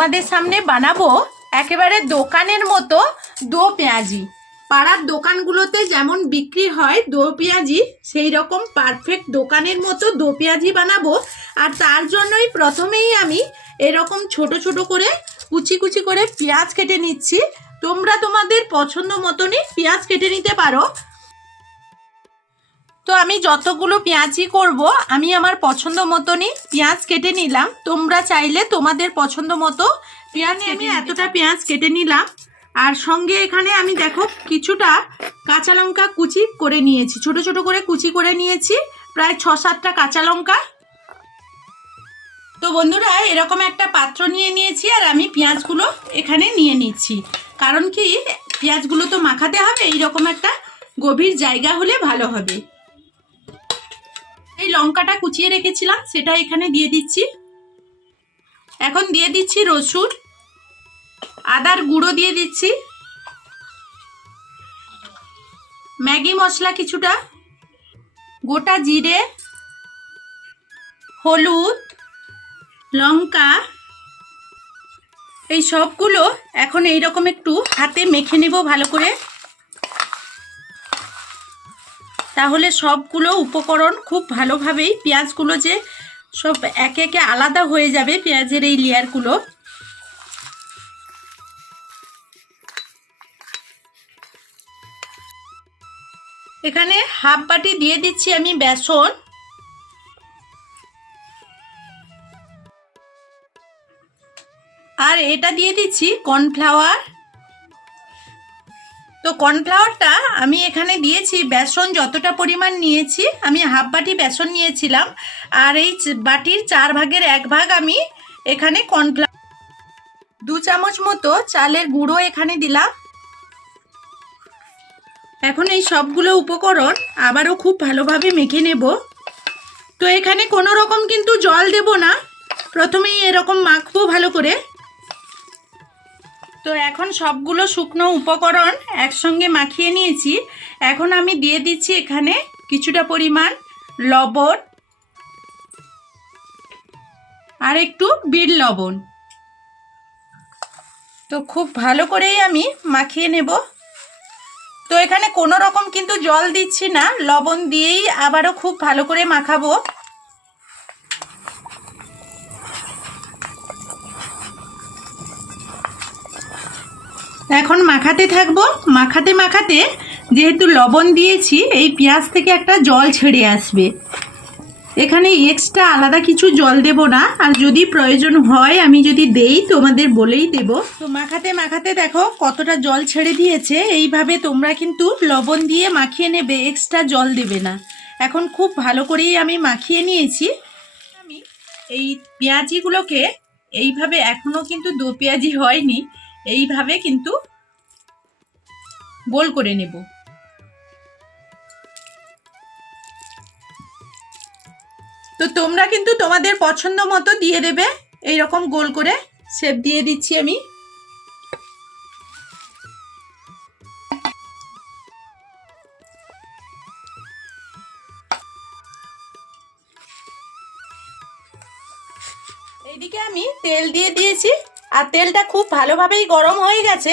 তোমাদের সামনে বানাবো একেবারে দোকানের মতো দো পেঁয়াজি। পাড়ার দোকানগুলোতে যেমন বিক্রি হয় দো পেঁয়াজি, সেই রকম পারফেক্ট দোকানের মতো দো পেঁয়াজি বানাবো। আর তার জন্যই প্রথমেই আমি এরকম ছোট ছোট করে কুচি কুচি করে পেঁয়াজ কেটে নিচ্ছি। তোমরা তোমাদের পছন্দ মতনই পেঁয়াজ কেটে নিতে পারো। তো আমি যতগুলো পেঁয়াজি করব আমি আমার পছন্দ মতনই পেঁয়াজ কেটে নিলাম। তোমরা চাইলে তোমাদের পছন্দ মতো পেঁয়াজ আমি এতটা পেঁয়াজ কেটে নিলাম। আর সঙ্গে এখানে আমি দেখো কিছুটা কাঁচা লঙ্কা কুচি করে নিয়েছি। ছোট ছোট করে কুচি করে নিয়েছি। প্রায় ছ সাতটা কাঁচা লঙ্কা। তো বন্ধুরা এরকম একটা পাত্র নিয়ে নিয়েছি আর আমি পেঁয়াজগুলো এখানে নিয়ে নিচ্ছি। কারণ কি পেঁয়াজগুলো তো মাখাতে হবে এইরকম একটা গভীর জায়গা হলে ভালো হবে। লঙ্কাটা কুচিয়ে রেখেছিলাম, সেটা এখানে দিয়ে দিচ্ছি। এখন দিয়ে দিচ্ছি রসুন, আদার গুঁড়ো দিয়ে দিচ্ছি। ম্যাগি মশলা কিছুটা, গোটা জিরে, হলুদ, লঙ্কা, এই সবগুলো এখন এইরকম একটু হাতে মেখে নেব ভালো করে। তাহলে সবগুলো উপকরণ খুব ভালোভাবেই পেঁয়াজগুলো যে সব একে একে আলাদা হয়ে যাবে পেঁয়াজের এই লেয়ারগুলো। এখানে হাফ বাটি দিয়ে দিচ্ছি আমি বেসন। আর এটা দিয়ে দিচ্ছি কর্নফ্লাওয়ার। তো কর্নফ্লাওয়ারটা আমি এখানে দিয়েছি, বেসন যতটা পরিমাণ নিয়েছি, আমি হাফ বাটি বেসন নিয়েছিলাম, আর এই বাটির চার ভাগের এক ভাগ আমি এখানে কর্নফ্লাওয়ার দু চামচ মতো চালের গুঁড়ো এখানে দিলাম। এখন এই সবগুলো উপকরণ আবারও খুব ভালোভাবে মেখে নেব। তো এখানে কোনো রকম কিন্তু জল দেব না, প্রথমেই এরকম মাখবো ভালো করে। তো এখন সবগুলো শুকনো উপকরণ একসঙ্গে মাখিয়ে নিয়েছি। এখন আমি দিয়ে দিচ্ছি এখানে কিছুটা পরিমাণ লবণ আর একটু বিট লবণ। তো খুব ভালো করেই আমি মাখিয়ে নেব। তো এখানে কোনো রকম কিন্তু জল দিচ্ছি না, লবণ দিয়েই আবারও খুব ভালো করে মাখাবো। এখন মাখাতে থাকব। মাখাতে মাখাতে যেহেতু লবণ দিয়েছি, এই পেঁয়াজ থেকে একটা জল ছেড়ে আসবে। এখানে এক্সট্রা আলাদা কিছু জল দেব না। আর যদি প্রয়োজন হয়, আমি যদি দেই, তোমাদের বলেই দেব। তো মাখাতে মাখাতে দেখো কতটা জল ছেড়ে দিয়েছে। এইভাবে তোমরা কিন্তু লবণ দিয়ে মাখিয়ে নেবে এক্সট্রা জল দেবে না। এখন খুব ভালো করেই আমি মাখিয়ে নিয়েছি। আমি এই পেঁয়াজিগুলোকে এইভাবে এখনও কিন্তু দো পেঁয়াজি হয়নি। এইভাবে কিন্তু গোল করে নেব। তো তোমরা কিন্তু তোমাদের পছন্দ মতো দিয়ে দেবে। এই রকম গোল করে শেপ দিয়ে দিচ্ছি আমি। এইদিকে আমি তেল দিয়ে দিয়েছি। আর তেলটা খুব ভালোভাবেই গরম হয়ে গেছে।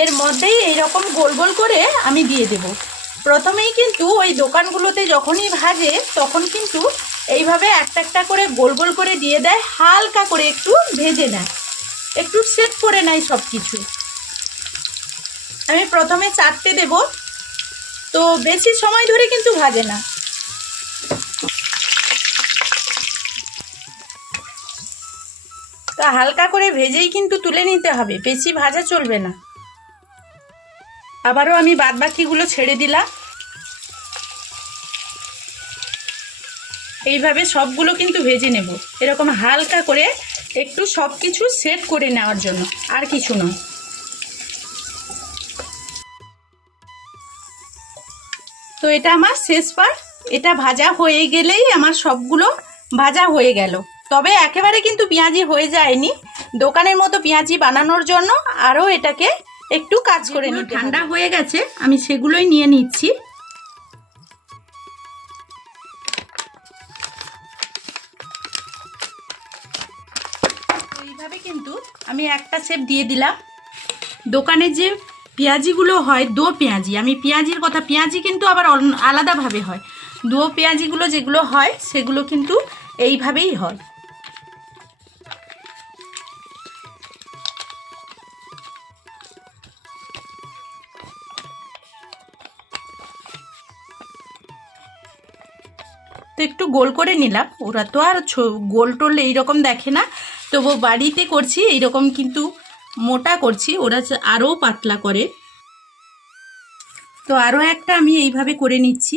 এর মধ্যেই এইরকম গোল গোল করে আমি দিয়ে দেব। প্রথমেই কিন্তু ওই দোকানগুলোতে যখনই ভাজে, তখন কিন্তু এইভাবে একটা একটা করে গোল গোল করে দিয়ে দেয়, হালকা করে একটু ভেজে নেয়। একটু সেট করে নেয় সব কিছু আমি প্রথমে চারটে দেব। তো বেশি সময় ধরে কিন্তু ভাজে না। তা হালকা করে ভেজেই কিন্তু তুলে নিতে হবে, বেশি ভাজা চলবে না। আবারও আমি বাদ বাকিগুলো ছেড়ে দিলাম। এইভাবে সবগুলো কিন্তু ভেজে নেব। এরকম হালকা করে একটু সব কিছু সেট করে নেওয়ার জন্য, আর কিছু নয় তো এটা আমার শেষ পার্ট এটা ভাজা হয়ে গেলেই আমার সবগুলো ভাজা হয়ে গেল। তবে একেবারে কিন্তু পেঁয়াজি হয়ে যায়নি। দোকানের মতো পেঁয়াজি বানানোর জন্য আরও এটাকে একটু কাজ করে নিতে ঠান্ডা হয়ে গেছে আমি সেগুলোই নিয়ে নিচ্ছি। এইভাবে কিন্তু আমি আমি একটা শেপ দিয়ে দিলাম। দোকানের যে পেঁয়াজিগুলো হয় দো পেঁয়াজি আমি পেঁয়াজির কথা পেঁয়াজি কিন্তু আবার আলাদাভাবে হয়। দো পেঁয়াজিগুলো যেগুলো হয় সেগুলো কিন্তু এইভাবেই হয়। তো একটু গোল করে নিলাম। ওরা তো আর গোল টোল এইরকম দেখে না। তবু বাড়িতে করছি, এইরকম কিন্তু মোটা করছি, ওরা আরও পাতলা করে। তো আরও একটা আমি এইভাবে করে নিচ্ছি।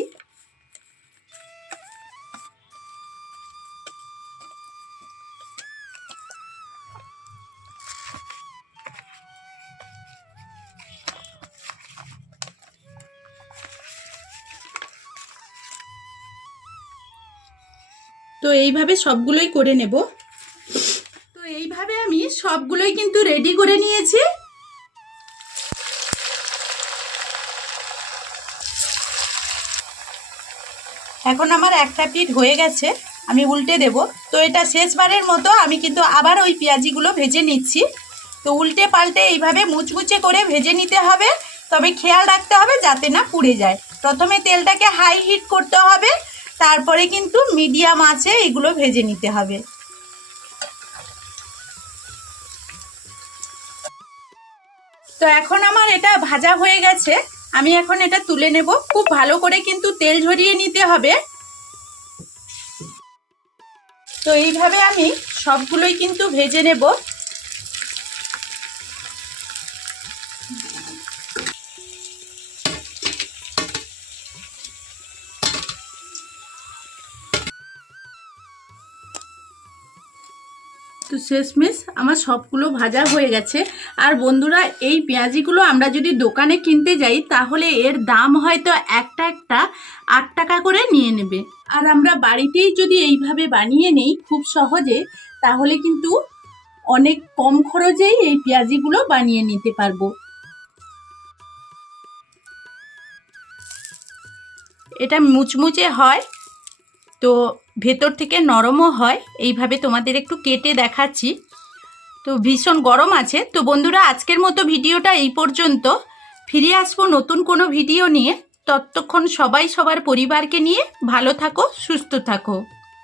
তো এইভাবে সবগুলোই করে নেব। তো এইভাবে আমি সবগুলোই কিন্তু রেডি করে নিয়েছি। এখন আমার একটা পিঠ হয়ে গেছে, আমি উল্টে দেব। তো এটা শেষবারের মতো আমি কিন্তু আবার ওই পেঁয়াজিগুলো ভেজে নিচ্ছি। তো উল্টে পাল্টে এইভাবে মুচমুচে করে ভেজে নিতে হবে। তবে খেয়াল রাখতে হবে যাতে না পুড়ে যায়। প্রথমে তেলটাকে হাই হিট করতে হবে। তারপরে কিন্তু মিডিয়াম আছে, এগুলো ভেজে নিতে হবে। তো এখন আমার এটা ভাজা হয়ে গেছে। আমি এখন এটা তুলে নেব। খুব ভালো করে কিন্তু তেল ঝরিয়ে নিতে হবে। তো এইভাবে আমি সবগুলোই কিন্তু ভেজে নেব। তো শেষমেশ আমার সবগুলো ভাজা হয়ে গেছে। আর বন্ধুরা, এই পেঁয়াজিগুলো আমরা যদি দোকানে কিনতে যাই, তাহলে এর দাম হয়তো একটা একটা আট টাকা করে নিয়ে নেবে। আর আমরা বাড়িতেই যদি এইভাবে বানিয়ে নেই, খুব সহজে, তাহলে কিন্তু অনেক কম খরচেই এই পেঁয়াজিগুলো বানিয়ে নিতে পারব। এটা মুচমুচে হয়, তো ভেতর থেকে নরমও হয়। এইভাবে তোমাদের একটু কেটে দেখাচ্ছি। তো ভীষণ গরম আছে। তো বন্ধুরা, আজকের মতো ভিডিওটা এই পর্যন্ত। ফিরে আসব নতুন কোনো ভিডিও নিয়ে। ততক্ষণ সবাই সবার পরিবারকে নিয়ে ভালো থাকো, সুস্থ থাকো।